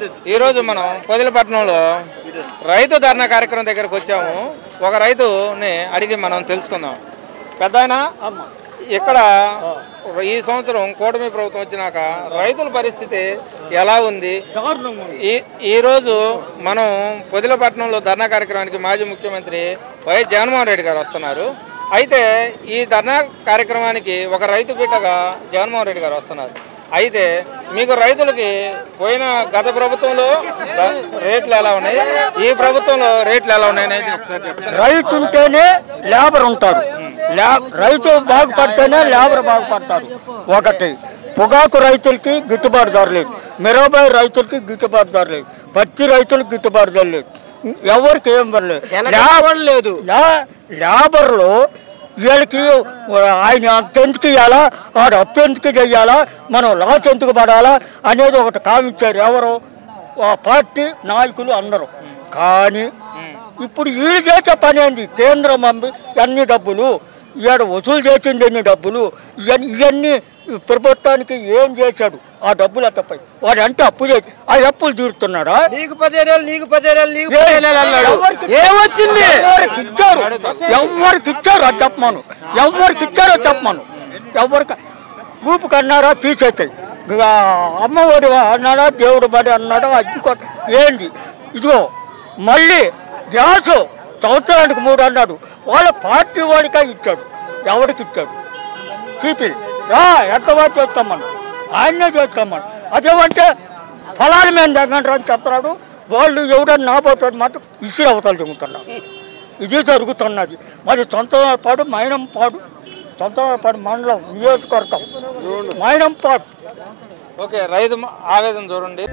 ఈ రోజు మనం పొదిలిపట్నంలో రైతు ధర్నా కార్యక్రమం దగ్గరకు వచ్చాము. ఒక రైతుని అడిగి మనం తెలుసుకుందాం. పెద్దాయన, ఇక్కడ ఈ సంవత్సరం కూటమి ప్రభుత్వం వచ్చినాక రైతుల పరిస్థితి ఎలా ఉంది? ఈరోజు మనం పొదిలిపట్నంలో ధర్నా కార్యక్రమానికి మాజీ ముఖ్యమంత్రి వైఎస్ జగన్మోహన్ రెడ్డి గారు వస్తున్నారు. అయితే ఈ ధర్నా కార్యక్రమానికి ఒక రైతు బిడ్డగా జగన్మోహన్ రెడ్డి గారు వస్తున్నారు. అయితే మీకు రైతులకి పోయిన గత ప్రభుత్వంలో రేట్లు ఎలా ఉన్నాయి, ఈ ప్రభుత్వంలో రేట్లు ఎలా ఉన్నాయనేది ఒకసారి చెప్తారు. రైతు ఉంటేనే లేబర్ ఉంటారు, రైతు బాగుపడితేనే లేబర్ బాగుపడతారు. ఒకటి పొగాకు రైతులకి గిట్టుబాటు ధర లేదు, మిరపకాయ రైతులకి గిట్టుబాటు ధర లేదు, పత్తి రైతులకు గిట్టుబాటు ధర లేదు, ఎవరికి ఏం పర్లేదు. లేబర్లో వీళ్ళకి ఆయన అంత ఎందుకు ఇవ్వాలా, వాడు అప్పు ఎందుకు చెయ్యాలా, మనం లాస్ ఎందుకు పడాలా అనేది ఒకటి కావించారు ఎవరు, పార్టీ నాయకులు అందరూ. కానీ ఇప్పుడు వీళ్ళు చేసే పని ఏంటి? కేంద్రం అన్ని డబ్బులు ఈడ వసూలు చేసింది ఎన్ని డబ్బులు, ఇవన్నీ ప్రభుత్వానికి ఏం చేశాడు? ఆ డబ్బులు అత్తపై వాడు అంటే అప్పు చేసి ఆ అప్పులు తీరుతున్నాడా? ఏమొచ్చింది? ఎవరికి ఇచ్చారు అది చెప్పమాను, ఎవరికి ఇచ్చారో చెప్పమాను. ఎవరికి ఊపు కన్నారా తీసేస్తాయి, అమ్మఒడి అన్నాడా, దేవుడు బడి అన్నాడా, ఇంకోటి ఏంది? ఇదిగో మళ్ళీ గ్యాసు సంవత్సరానికి 3 అన్నాడు, వాళ్ళ పార్టీ వాడికే ఇచ్చాడు. ఎవరికి ఇచ్చాడు? చూపి ఎంతవరకు చేస్తామని ఆయనే చేస్తామని. అదేమంటే ఫలాలు మేము దగ్గర అని చెప్తున్నాడు. వాళ్ళు ఎవడన్నా నాబోతాడు మాత్రం ఇసురు అవతలు దిగుతున్నారు. ఇది జరుగుతున్నది. మరి సొంతపాడు మైనంపాడు, సొంతపాడు మండలం నియోజకవర్గం మైనంపాడు. ఓకే, రైతు ఆవేదన చూడండి.